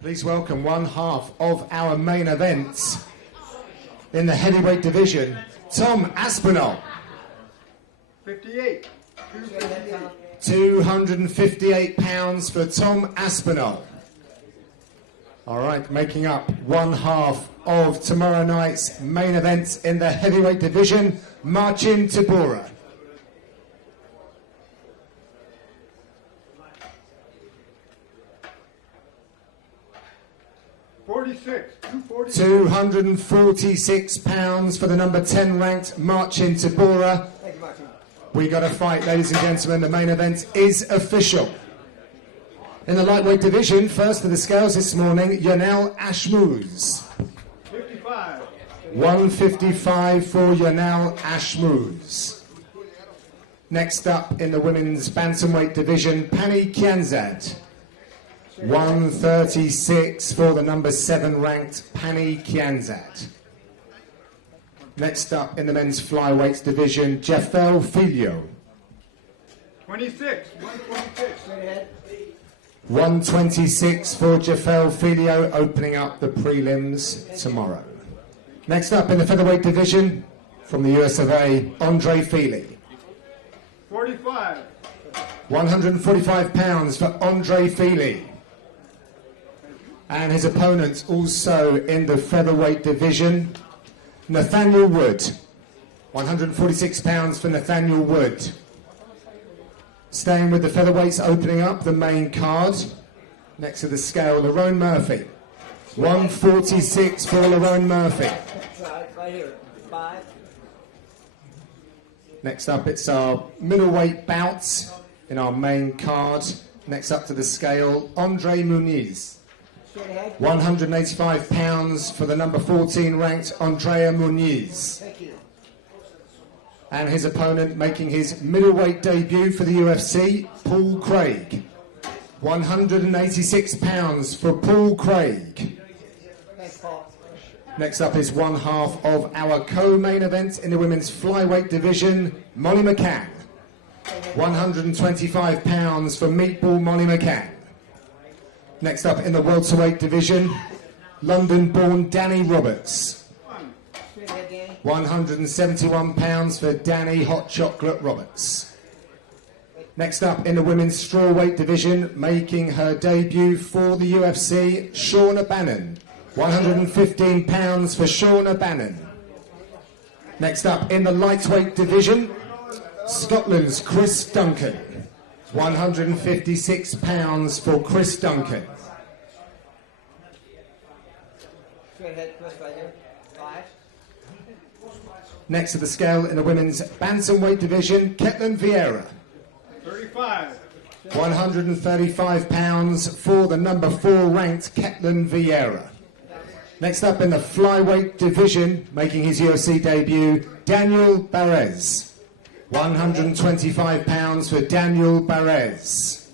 Please welcome one half of our main event in the heavyweight division, Tom Aspinall. 58. 258 pounds for Tom Aspinall. All right, making up one half of tomorrow night's main event in the heavyweight division, Marcin Tybura. 246 pounds for the number 10 ranked Marcin Tybura. Thank you, Marcin. We got a fight, ladies and gentlemen. The main event is official. In the lightweight division, first to the scales this morning, Yanel Ashmouz. 55. 155 for Yanel Ashmouz. Next up in the women's bantamweight division, Pani Kianzad. 136 for the number 7 ranked Pani Kianzad. Next up in the men's flyweight division, Jeffel Filho. 26. 126. 126 for Jeffel Filho, opening up the prelims tomorrow. Next up in the featherweight division, from the US of A, Andre Fili. 45. 145 pounds for Andre Fili. And his opponent also in the featherweight division, Nathaniel Wood. 146 pounds for Nathaniel Wood. Staying with the featherweights, opening up the main card. Next to the scale, Lerone Murphy. 146 for Lerone Murphy. Right here. 5. Next up, it's our middleweight bouts in our main card. Next up to the scale, Andre Muniz. 185 pounds for the number 14 ranked Andrea Muniz. Thank you. And his opponent making his middleweight debut for the UFC, Paul Craig. 186 pounds for Paul Craig. Thanks, Paul. Next up is one half of our co-main event in the women's flyweight division, Molly McCann. 125 pounds for Meatball Molly McCann. Next up in the welterweight division, London-born Danny Roberts. 171 pounds for Danny Hot Chocolate Roberts. Next up in the women's strawweight division, making her debut for the UFC, Shauna Bannon. 115 pounds for Shauna Bannon. Next up in the lightweight division, Scotland's Chris Duncan. 156 pounds for Chris Duncan. Straight ahead, Chris, right here. 5. Next to the scale in the women's bantamweight division, Ketlin Vieira. 35. 135 pounds for the number 4 ranked Ketlin Vieira. Next up in the flyweight division, making his UFC debut, Daniel Barez. 125 pounds for Daniel Barez.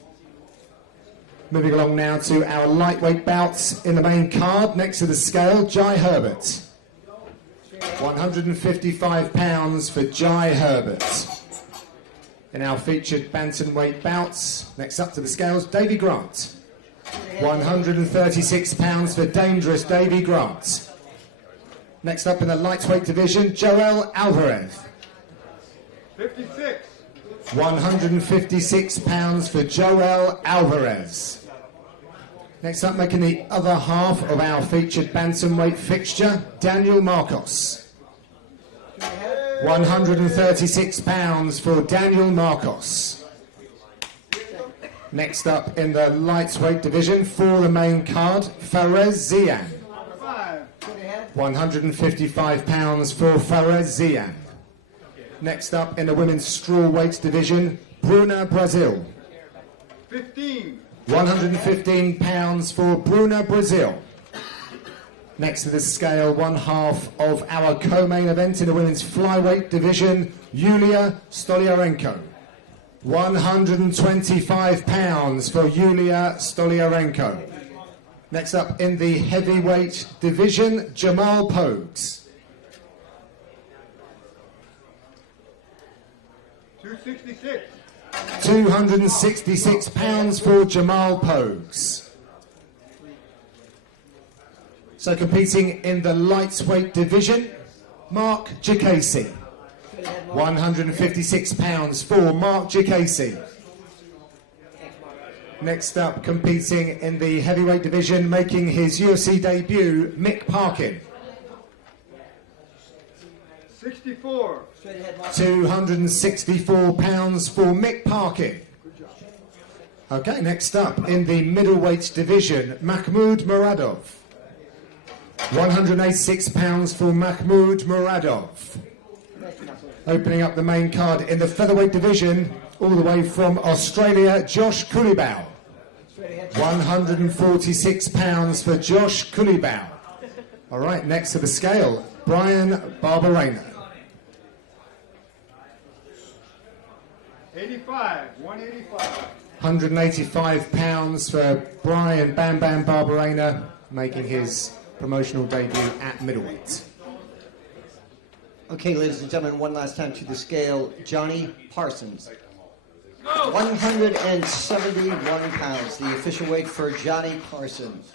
Moving along now to our lightweight bouts in the main card. Next to the scale, Jai Herbert. 155 pounds for Jai Herbert. In our featured bantamweight bouts, next up to the scales, Davy Grant. 136 pounds for Dangerous Davy Grant. Next up in the lightweight division, Joel Alvarez. 56. 156 pounds for Joel Alvarez. Next up, making the other half of our featured bantamweight fixture, Daniel Marcos. 136 pounds for Daniel Marcos. Next up in the lightweight division for the main card, Fares Zian. 155 pounds for Fares Zian. Next up in the women's strawweight division, Bruna Brazil. 15. 115 pounds for Bruna Brazil. Next to the scale, one half of our co-main event in the women's flyweight division, Yulia Stolyarenko. 125 pounds for Yulia Stolyarenko. Next up in the heavyweight division, Jamal Pogues. 266. 266 pounds for Jamal Pogues. So competing in the lightweight division, Mark Jacasey. 156 pounds for Mark Jacasey. Next up, competing in the heavyweight division, making his UFC debut, Mick Parkin. 64. 264 pounds for Mick Parkin. Okay, next up, in the middleweight division, Mahmoud Muradov. 186 pounds for Mahmoud Muradov. Opening up the main card in the featherweight division, all the way from Australia, Josh Kulibau. 146 pounds for Josh Kulibau. All right, next to the scale, Brian Barberena. 85. 185. 185 pounds for Brian Bam Bam Barberena, making his promotional debut at middleweight. Okay, ladies and gentlemen, one last time to the scale. Johnny Parsons. 171 pounds, the official weight for Johnny Parsons.